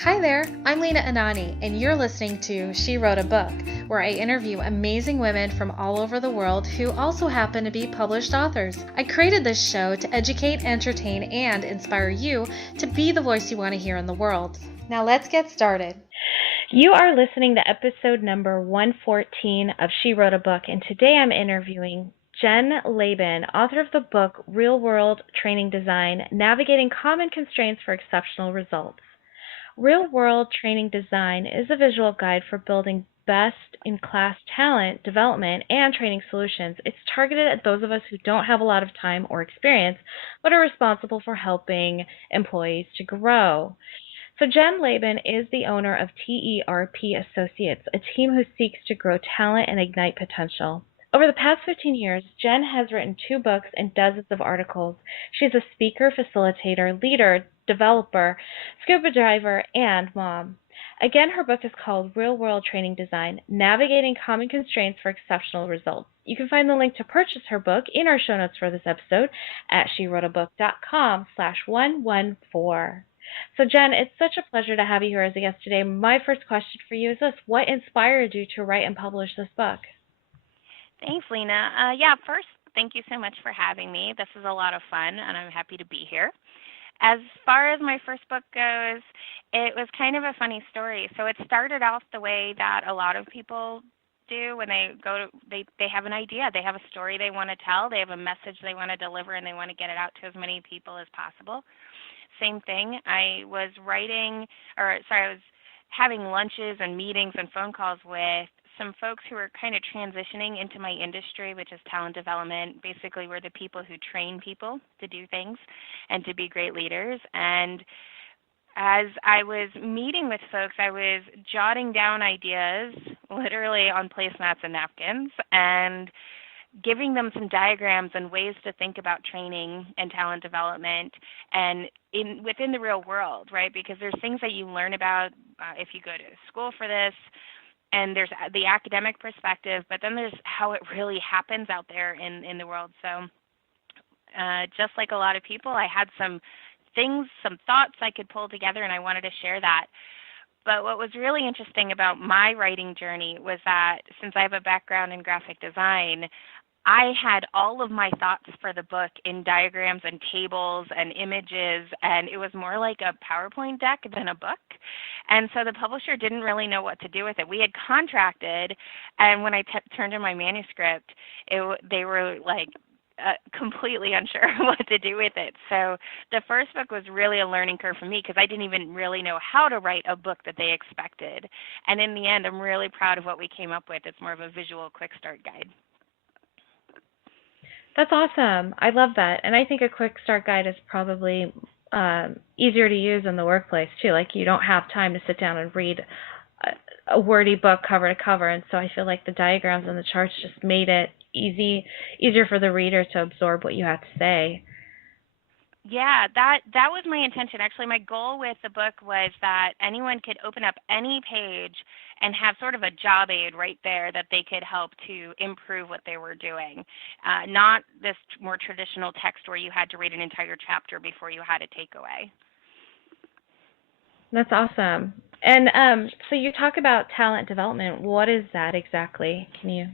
Hi there, I'm Lena Anani, and you're listening to She Wrote a Book, where I interview amazing women from all over the world who also happen to be published authors. I created this show to educate, entertain, and inspire you to be the voice you want to hear in the world. Now let's get started. You are listening to episode number 114 of She Wrote a Book, and today I'm interviewing Jenn Labin, author of the book Real World Training Design, Navigating Common Constraints for Exceptional Results. Real World Training Design is a visual guide for building best-in-class talent development and training solutions. It's targeted at those of us who don't have a lot of time or experience, but are responsible for helping employees to grow. So Jenn Labin is the owner of T.E.R.P Associates, a team who seeks to grow talent and ignite potential. Over the past 15 years, Jenn has written 2 books and dozens of articles. She's a speaker, facilitator, leader, developer, scuba diver, and mom. Again, her book is called Real World Training Design, Navigating Common Constraints for Exceptional Results. You can find the link to purchase her book in our show notes for this episode at SheWroteABook.com/114. So Jenn, it's such a pleasure to have you here as a guest today. My first question for you is this: what inspired you to write and publish this book? Thanks, Lena. First, thank you so much for having me. This is a lot of fun, and I'm happy to be here. As far as my first book goes, it was kind of a funny story. So it started off the way that a lot of people do when they have an idea, they have a story they want to tell, they have a message they want to deliver, and they want to get it out to as many people as possible. Same thing. I was having lunches and meetings and phone calls with some folks who are kind of transitioning into my industry, which is talent development. Basically, we're the people who train people to do things and to be great leaders. And as I was meeting with folks, I was jotting down ideas literally on placemats and napkins and giving them some diagrams and ways to think about training and talent development and within the real world, right? Because there's things that you learn about if you go to school for this, and there's the academic perspective, but then there's how it really happens out there in the world. So just like a lot of people, I had some things, some thoughts I could pull together, and I wanted to share that. But what was really interesting about my writing journey was that since I have a background in graphic design, I had all of my thoughts for the book in diagrams and tables and images, and it was more like a PowerPoint deck than a book. And so the publisher didn't really know what to do with it. We had contracted, and when I turned in my manuscript, they were like completely unsure what to do with it. So the first book was really a learning curve for me because I didn't even really know how to write a book that they expected. And in the end, I'm really proud of what we came up with. It's more of a visual quick start guide. That's awesome. I love that. And I think a quick start guide is probably easier to use in the workplace too. Like you don't have time to sit down and read a wordy book cover to cover, and so I feel like the diagrams and the charts just made it easier for the reader to absorb what you have to say. Yeah, that was my intention. Actually, my goal with the book was that anyone could open up any page and have sort of a job aid right there that they could help to improve what they were doing. Not this more traditional text where you had to read an entire chapter before you had a takeaway. That's awesome. And so you talk about talent development. What is that exactly? Can you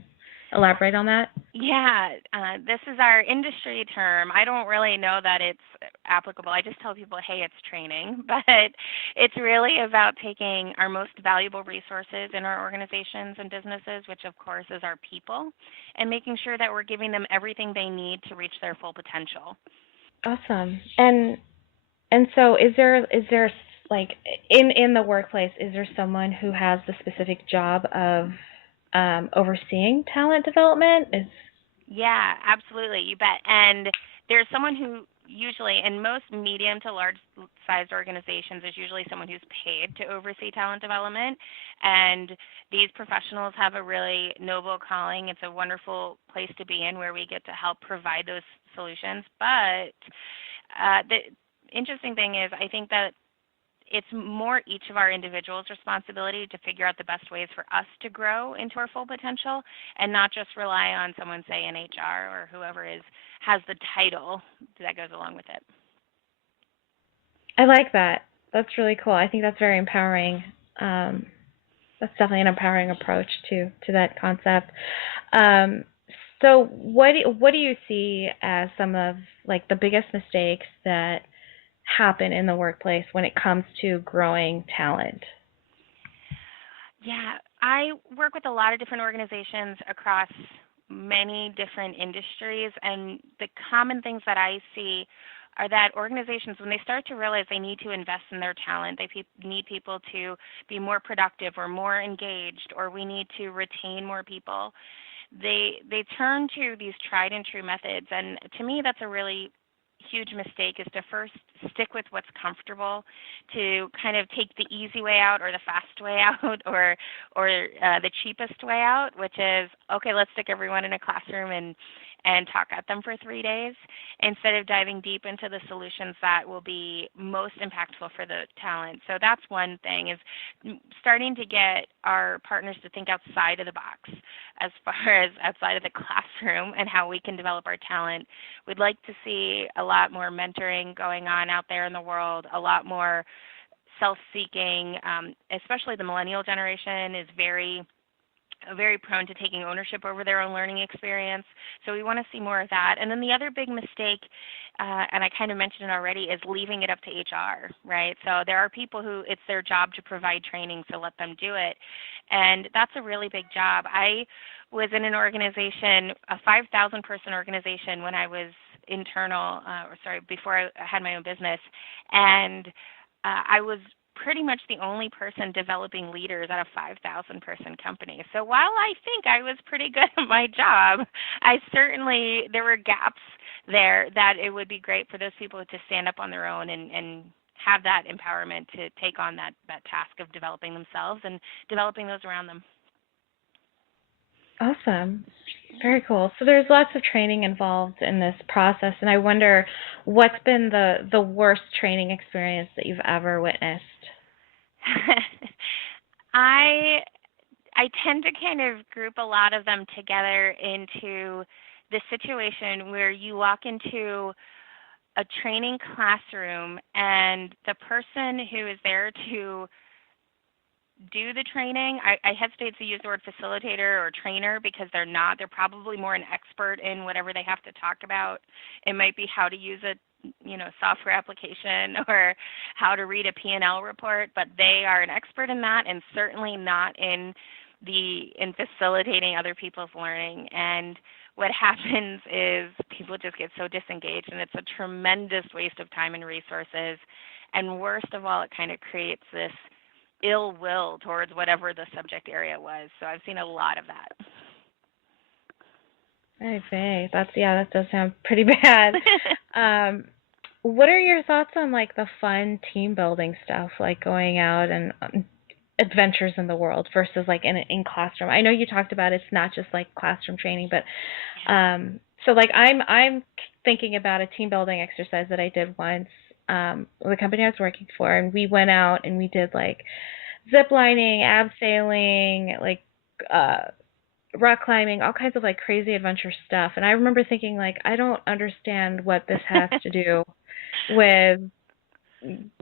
elaborate on that? Yeah, this is our industry term. I don't really know that it's applicable. I just tell people, hey, it's training. But it's really about taking our most valuable resources in our organizations and businesses, which of course is our people, and making sure that we're giving them everything they need to reach their full potential. Awesome. And so is there like in the workplace, is there someone who has the specific job of overseeing talent development? Yeah, absolutely. You bet. And there's someone who usually, in most medium to large sized organizations, there's usually someone who's paid to oversee talent development. And these professionals have a really noble calling. It's a wonderful place to be in where we get to help provide those solutions. But the interesting thing is, I think that it's more each of our individuals' responsibility to figure out the best ways for us to grow into our full potential and not just rely on someone, say, in HR or whoever has the title that goes along with it. I like that. That's really cool. I think that's very empowering. Um, that's definitely an empowering approach to that concept. Um, so what do you see as some of like the biggest mistakes that happen in the workplace when it comes to growing talent? Yeah, I work with a lot of different organizations across many different industries, and the common things that I see are that organizations, when they start to realize they need to invest in their talent, they need people to be more productive or more engaged, or we need to retain more people, they turn to these tried and true methods. And to me, that's a really huge mistake, is to first stick with what's comfortable, to kind of take the easy way out or the fast way out, or the cheapest way out, which is, okay, let's stick everyone in a classroom and talk at them for 3 days, instead of diving deep into the solutions that will be most impactful for the talent. So that's one thing, is starting to get our partners to think outside of the box as far as outside of the classroom and how we can develop our talent. We'd like to see a lot more mentoring going on out there in the world, a lot more self-seeking, especially the millennial generation is very prone to taking ownership over their own learning experience. So we want to see more of that. And then the other big mistake, and I kind of mentioned it already, is leaving it up to HR, right? So there are people who it's their job to provide training, so let them do it. And that's a really big job. I was in an organization, a 5,000 person organization when I was before I had my own business. And I was pretty much the only person developing leaders at a 5,000 person company. So while I think I was pretty good at my job, there were gaps there that it would be great for those people to stand up on their own and have that empowerment to take on that task of developing themselves and developing those around them. Awesome. Very cool. So there's lots of training involved in this process, and I wonder what's been the worst training experience that you've ever witnessed? I I tend to kind of group a lot of them together into the situation where you walk into a training classroom and the person who is there to do the training, I hesitate to use the word facilitator or trainer because they're not. They're probably more an expert in whatever they have to talk about. It might be how to use a software application or how to read a P&L report, but they are an expert in that and certainly not in facilitating other people's learning. And what happens is people just get so disengaged, and it's a tremendous waste of time and resources. And worst of all, it kind of creates this ill will towards whatever the subject area was. So I've seen a lot of that. Okay, that does sound pretty bad. Um, what are your thoughts on like the fun team building stuff, like going out and adventures in the world versus like in classroom? I know you talked about it's not just like classroom training, but so like I'm thinking about a team building exercise that I did once with the company I was working for, and we went out and we did like zip lining, abseiling, like rock climbing, all kinds of like crazy adventure stuff. And I remember thinking like I don't understand what this has to do with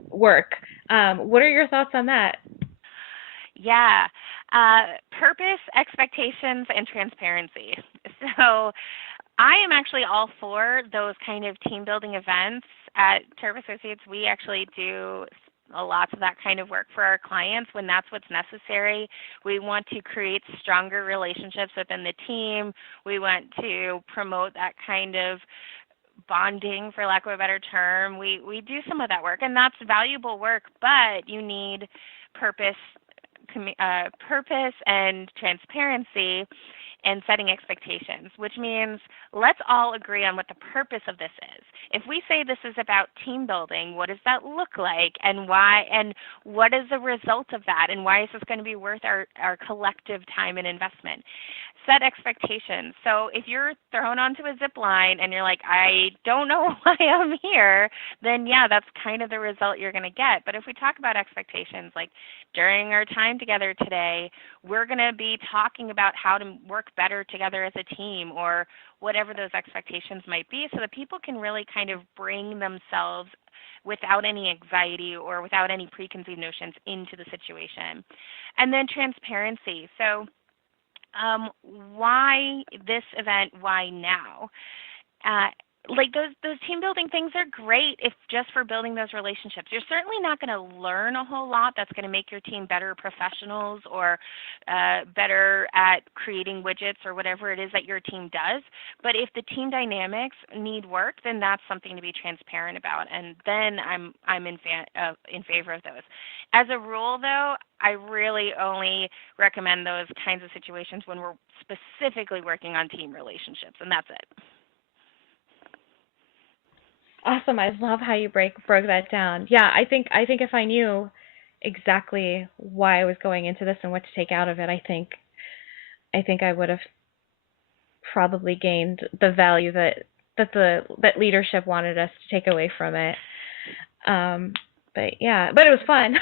work. What are your thoughts on that? Yeah. Purpose, expectations, and transparency. So I am actually all for those kind of team building events. At T.E.R.P Associates, we actually do a lot of that kind of work for our clients when that's what's necessary. We want to create stronger relationships within the team. We want to promote that kind of bonding, for lack of a better term. We do some of that work, and that's valuable work, but you need purpose, purpose and transparency and setting expectations, which means let's all agree on what the purpose of this is. If we say this is about team building, what does that look like, and why, and what is the result of that, and why is this going to be worth our collective time and investment? Set expectations. So if you're thrown onto a zip line and you're like, I don't know why I'm here, then yeah, that's kind of the result you're going to get. But if we talk about expectations, like during our time together today, we're going to be talking about how to work better together as a team, or whatever those expectations might be, so that people can really kind of bring themselves without any anxiety or without any preconceived notions into the situation. And then transparency. So why this event? Why now? Uh, like those team building things are great if just for building those relationships. You're certainly not going to learn a whole lot that's going to make your team better professionals or better at creating widgets or whatever it is that your team does. But if the team dynamics need work, then that's something to be transparent about, and then I'm in favor of those. As a rule, though, I really only recommend those kinds of situations when we're specifically working on team relationships, and that's it. Awesome. I love how you broke that down. Yeah, I think if I knew exactly why I was going into this and what to take out of it, I think I would have probably gained the value that leadership wanted us to take away from it. But it was fun.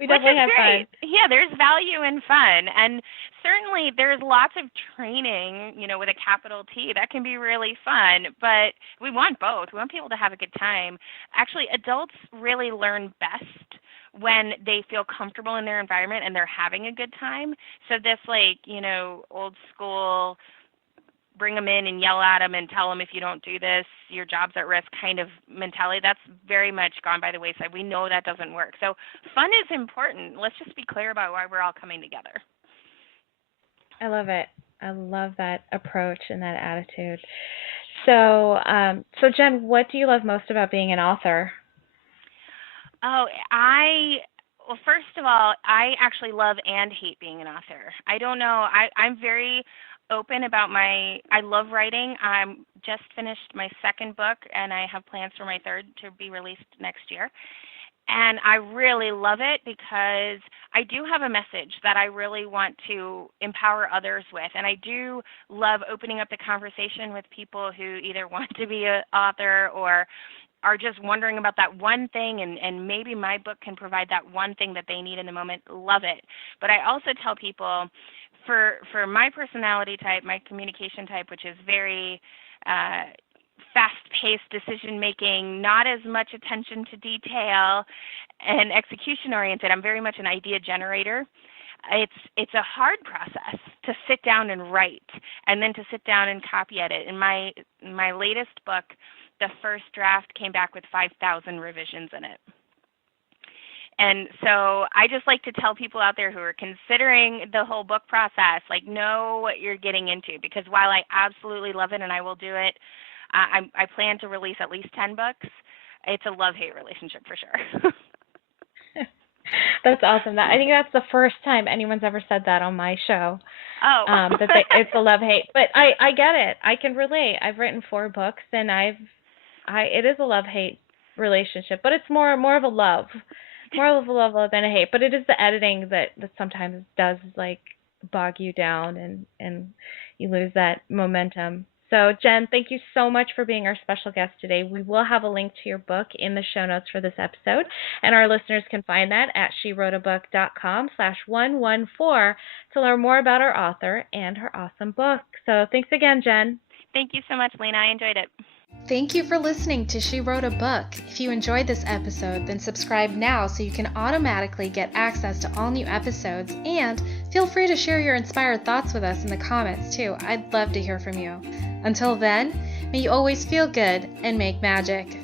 We definitely had fun. Yeah, there's value in fun, and certainly there's lots of training, with a capital T, that can be really fun. But we want both. We want people to have a good time. Actually, adults really learn best when they feel comfortable in their environment and they're having a good time. So this, old school, bring them in and yell at them and tell them if you don't do this, your job's at risk kind of mentality, that's very much gone by the wayside. We know that doesn't work. So fun is important. Let's just be clear about why we're all coming together. I love it. I love that approach and that attitude. So Jenn, what do you love most about being an author? Well, first of all, I actually love and hate being an author. I don't know. I'm very open about I love writing. I'm just finished my second book, and I have plans for my third to be released next year. And I really love it because I do have a message that I really want to empower others with. And I do love opening up the conversation with people who either want to be an author or are just wondering about that one thing, and maybe my book can provide that one thing that they need in the moment. Love it. But I also tell people, for my personality type, my communication type, which is very fast-paced decision-making, not as much attention to detail, and execution-oriented, I'm very much an idea generator. It's a hard process to sit down and write, and then to sit down and copy edit. In my latest book, the first draft came back with 5,000 revisions in it. And so I just like to tell people out there who are considering the whole book process, know what you're getting into, because while I absolutely love it and I will do it, I plan to release at least 10 books. It's a love-hate relationship for sure. That's awesome. I think that's the first time anyone's ever said that on my show. Oh. It's a love-hate. But I get it. I can relate. I've written 4 books, and it is a love-hate relationship, but it's more of a love. More of a love than a hate, but it is the editing that sometimes does bog you down and you lose that momentum. So Jenn, thank you so much for being our special guest today. We will have a link to your book in the show notes for this episode, and our listeners can find that at SheWroteABook.com/114 to learn more about our author and her awesome book. So thanks again, Jenn. Thank you so much, Lena. I enjoyed it. Thank you for listening to She Wrote a Book. If you enjoyed this episode, then subscribe now so you can automatically get access to all new episodes, and feel free to share your inspired thoughts with us in the comments too. I'd love to hear from you. Until then, may you always feel good and make magic.